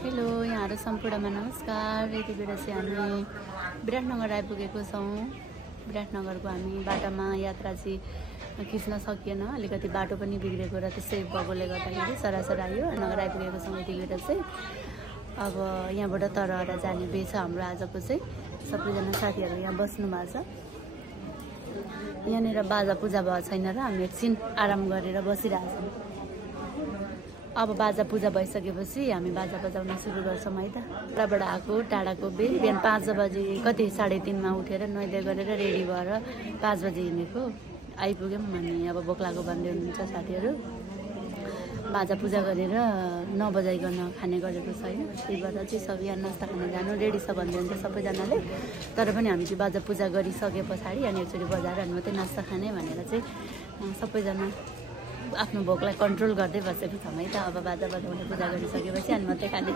Hello यहाँहरु सम्पूर्णमा नमस्कार। यति बेला चाहिँ हामी विराटनगर आइपुगेको छौँ। विराटनगरको हामी बाटोमा यात्रा चाहिँ खिच्न सकिएन, अलिकति बाटो पनि बिग्रेको र त्यसै भएकोले गर्दाखेरि सरासर आयो। नगर आइपुगेको छौँ। यति बेला चाहिँ अब यहाँबाट तरहरा जाने बे छ हाम्रो आजको चाहिँ। सबैजना साथीहरू यहाँ बस्नु भएको छ। यहाँनिर बाजा पूजा भएको छैन र हामी एकछिन आराम गरेर बसिरहेछौँ। अब बाजा पूजा भइसकेपछि हामी बाजा बजाउन सुरु गर्छौँ है त। टाढाबाट आएको टाढाको बिहान 5 बजी कति 3:30मा उठेर नुहाइधुवाइ गरेर रेडी भएर 5 बजी हिँडेको आइपुग्यौँ। हामी अब भोक लागेको भन्दै हुनुहुन्छ साथीहरू। बाजा पूजा गरेर 9 बजाइकन खाने गरेको छ होइन। त्यही भएर चाहिँ सब यहाँ नास्ता खान जानु रेडी छ भन्दै हुन्छ सबैजनाले। तर पनि हामी चाहिँ बाजा पूजा गरिसके पछाडि अनि एकचोटि बजाएर अनि मात्रै नास्ता खाने भनेर चाहिँ सबैजना आफ्नो भोकलाई कन्ट्रोल गर्दै बसेको छौँ है त। अब बाजा बजाउने पूजा गरिसकेपछि अनि मात्रै खाने।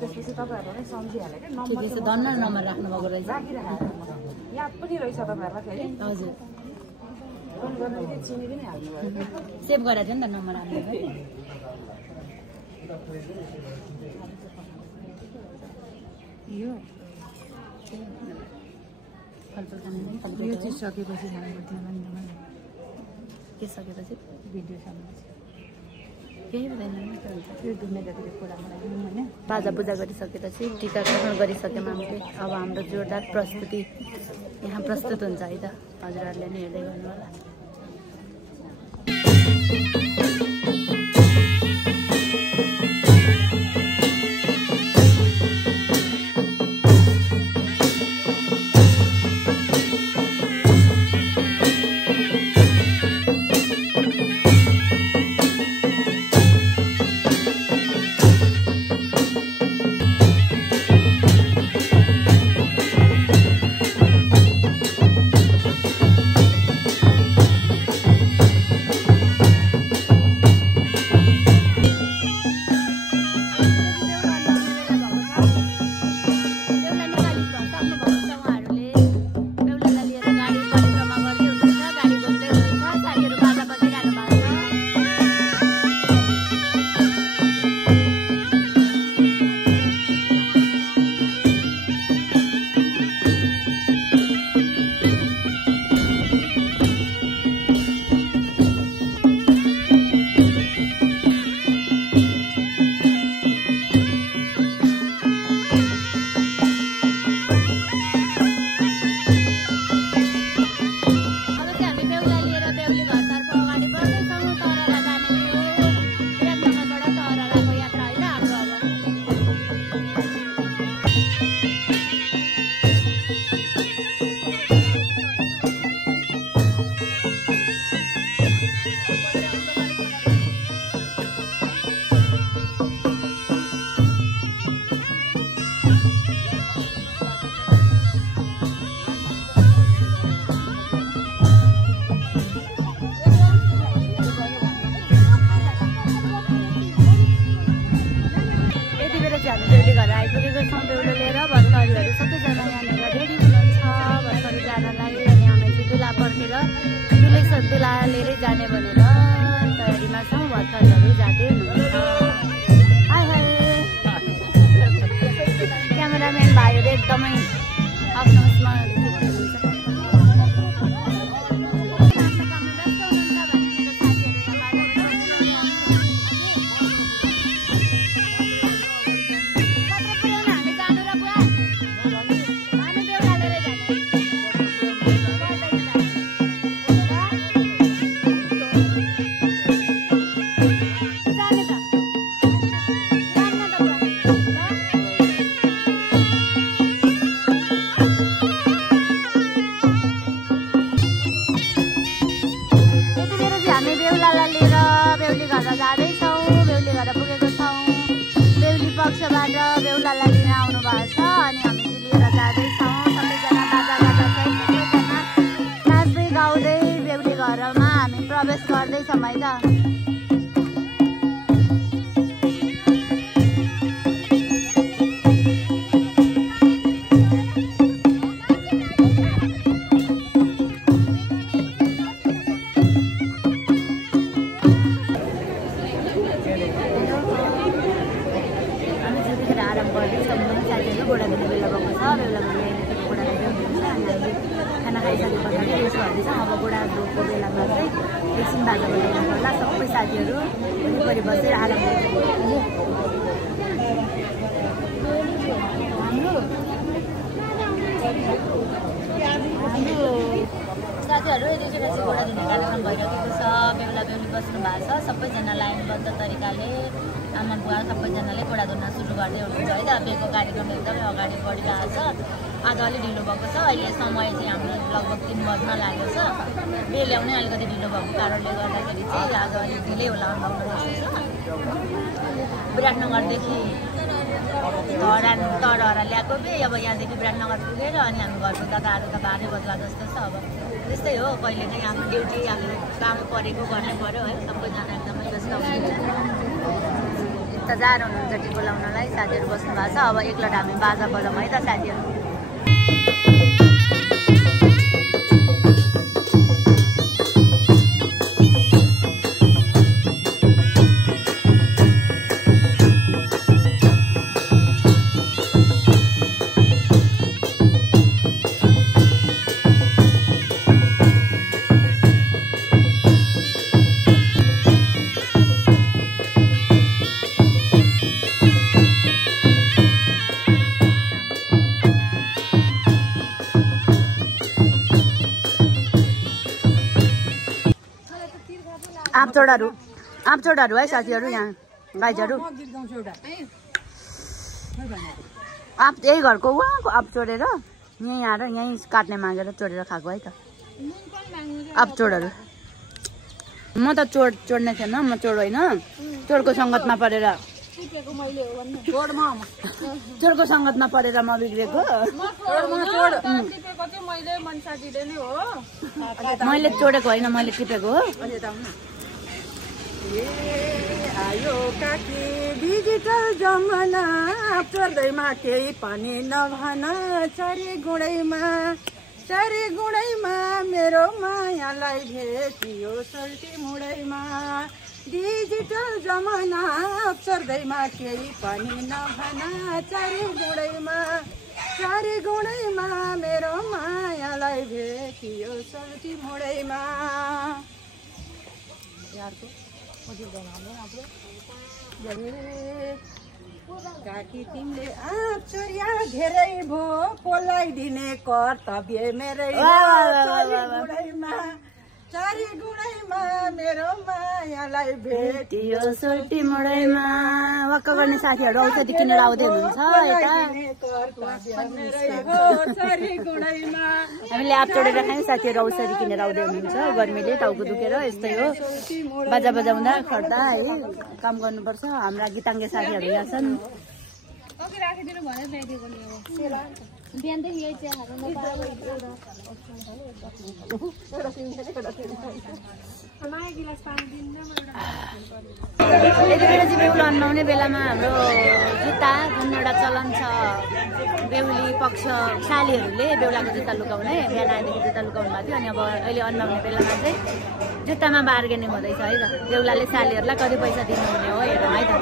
त्यसपछि तपाईँहरूले सम्झिहाल्यो क्या ठिकै छ। धन्न नम्बर राख्नुभएको रहेछ। याद पनि रहेछ तपाईँहरूलाई फेरि। हजुर फोन गर्दाखेरि चिनी पनि हाल्नुभयो। सेभ गरेको थियो नि त नम्बर हामीले। यो फलफुल खाने यो चिज सकेपछि खानु पर्थ्यो नि। के सकेपछि भिडियो सकेपछि केही हुँदैन नि त। त्यो डुब्ने जतिको कुरा बनाइदिउँ होइन। बाजा पूजा गरिसकेपछि टीकाकरण गरिसक्यौँ हामीले। अब हाम्रो जोरदार प्रस्तुति यहाँ प्रस्तुत हुन्छ है त। हजुरहरूले नि हेर्दै गर्नु होला। रेडी घर आइपुगेको छौँ बेहुलो लिएर। भर्खरहरू सबैजना यहाँनिर रेडी हुनुहुन्छ भर्खर जानलाई। अनि हामी चाहिँ दुला पर्खेर दुला लिएरै जाने भनेर तयारीमा छौँ। भर्खरहरू जाँदै हुनुहुन्छ। हाई हाई क्यामेराम्यान भाइहरू एकदमै आफ्नो उसमा हुनुहुन्छ। हामी त्यतिखेर आराम गर्दैछौँ साथीहरू गोडा दिने बेला भएको छ बेलामा गोडा हुनुहुन्छ अनि हामीले खाना खाइसके पछाडि यसो भन्दैछौँ अब गोडा धोको बेलामा चाहिँ एकछिन बाजा बजाउनु पर्ला सबै साथीहरू वरिपरि बसेर आराम साथीहरू यतिखेर चाहिँ गोडा दिने कार्यक्रम भइरहेको छ बेहुला बेहुली बस्नु भएको छ सबैजना लाइनबद्ध तरिकाले आमा बुवा सबैजनाले गोडा धुन सुरु गर्दै हुनुहुन्छ है त बेलको कार्यक्रम एकदमै अगाडि बढिरहेको छ आज अलिक ढिलो भएको छ अहिले समय चाहिँ हाम्रो लगभग 3 बज्न लागेको छ बेल ल्याउने अलिकति ढिलो भएको कारणले गर्दाखेरि चाहिँ आज अलिक ढिलै होला अनुभाव जस्तो छ विराटनगरदेखि तरहरा ल्याएको बे अब यहाँदेखि विराटनगर पुगेर अनि हामी घर पुग्दा त आज त 12 बज्ला जस्तो छ अब त्यस्तै हो कहिले काहीँ आफ्नो ड्युटी आफ्नो काम परेको गर्नै पर्यो है सबैजना एकदमै व्यस्त हुनुहुन्छ इन्तजार हुनुहुन्छ टिको लाउनलाई साथीहरू बस्नु भएको छ अब एकलट हामी बाजा बजाउँ है त साथीहरू आँपचोडाहरू है साथीहरू यहाँ गाइजहरू आँप यही घरको उहाँको आँप चोरेर यहीँ आएर यहीँ काट्ने मागेर चोरेर खाएको है त आँपचोडहरू म त चोड्ने थिएन म चोड होइन चोरको सङ्गतमा परेर चोरको सङ्गतमा परेर म बिग्रेको मैले चोडेको होइन मैले टिपेको हो आयो काकी डिजिटल जमाना चोर्दैमा केही पनि नभन चारी गुणैमा मेरो मायालाई भेटियो सल्टी मुडैमा डिजिटल जमाना चोर्दैमा केही पनि नभन चारी गुणैमा मेरो मायालाई भेटियो सल्टी मुडैमा यारको काकी तिमीले आँप चोरिया धेरै भो पोलाइदिने कर्तव्य मेरै चारी गुणैमा मेरो मायालाई भेटियो सोल्टी मुडैमा वाक्क गर्ने साथीहरू औषधि किनेर आउँदै हुनुहुन्छ हामीले आँप चोडेर खायौँ साथीहरू औषधि किनेर आउँदै हुनुहुन्छ गर्मीले टाउको दुखेर यस्तै हो बाजा बजाउँदा खट्दा है काम गर्नुपर्छ हाम्रा गीताङ्गे साथीहरू यहाँ छन् बिहानदेखि यही चिया खानु यति बेला चाहिँ बेहुला अन्माउने बेलामा हाम्रो जुत्ता जुन एउटा चलन छ बेहुली पक्ष सालीहरूले बेहुलाको जुत्ता लुकाउने बिहान आएदेखि जुत्ता लुकाउनु भएको थियो अनि अब अहिले अन्माउने बेलामा चाहिँ जुत्तामा बार्गेनिङ हुँदैछ है त बेहुलाले सालीहरूलाई कति पैसा दिनुहुने हो हेरौँ है त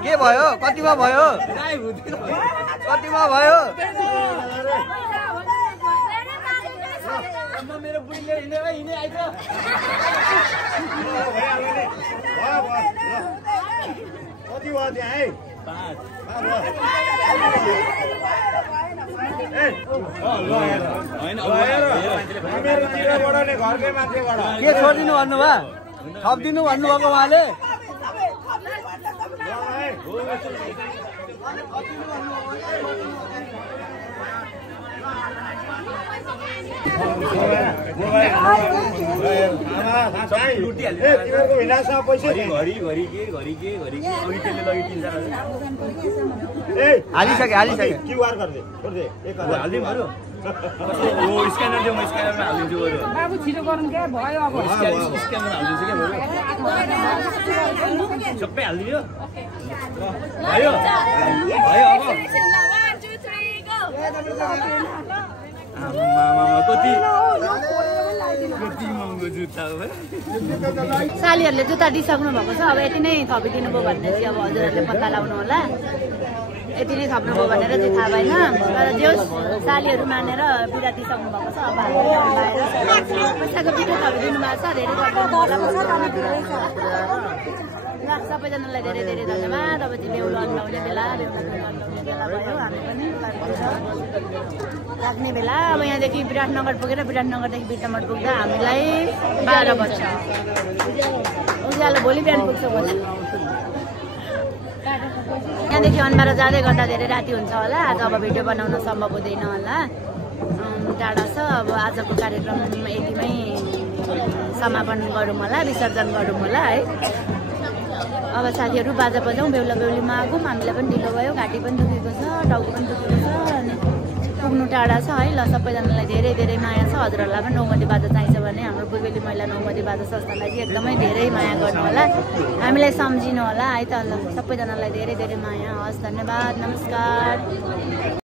के भयो कतिमा भयो मेरो बुढीले हिँडे आइज कति भयो त्यहाँ है के छोडिदिनु भन्नुभयो थपिदिनु भन्नुभएको उहाँले हालिसके क्युआर हालिदिनु स्क्यानर दियो म स्क्यानरमा हालिदिन्छु बाबु छिटो गर्नु क्या भयो अब स्क्यानर हालिदिन्छु क्या सबै हालिदियो भयो अब कति सालीहरूले जुत्ता दिइसक्नु भएको छ अब यति नै थपिदिनु भयो भने चाहिँ अब हजुरहरूले पत्ता लगाउनु होला यति नै थप्नुभयो भनेर चाहिँ थाहा भएन तर जो सालीहरू मानेर बिदा दिइसक्नु भएको छ अब पैसाको बिदा थपिदिनु भएको छ धेरै ल सबैजनालाई धेरै धेरै धन्यवाद अब चाहिँ बेहुला अन्नाउने बेला भयो हामी पनि राख्ने बेला अब यहाँदेखि विराटनगर पुगेर विराटनगरदेखि बिरतमठ पुग्दा हामीलाई 12 बज्छ उज्यालो भोलि बिहान पुग्छ भोलि यहाँदेखि अनबार जाँदै गर्दा धेरै राति हुन्छ होला आज अब भिडियो बनाउन सम्भव हुँदैन होला टाढा छ अब आजको कार्यक्रम यतिमै समापन गरौँ होला विसर्जन गरौँ होला है अब साथीहरू बाजा बजाउँ बेहुला बेहुलीमा आगौँ हामीलाई पनि ढिलो भयो घाँटी पनि दुखेको छ टाउको पनि दुखेको छ अनि पुग्नु टाढा छ है ल सबैजनालाई धेरै धेरै माया छ हजुरहरूलाई पनि नौमती बाजा चाहिन्छ भने हाम्रो बुबेली महिला नौमती बाजा संस्थालाई चाहिँ एकदमै धेरै माया गर्नु होला हामीलाई सम्झिनु होला है त ल सबैजनालाई धेरै धेरै माया हस् धन्यवाद नमस्कार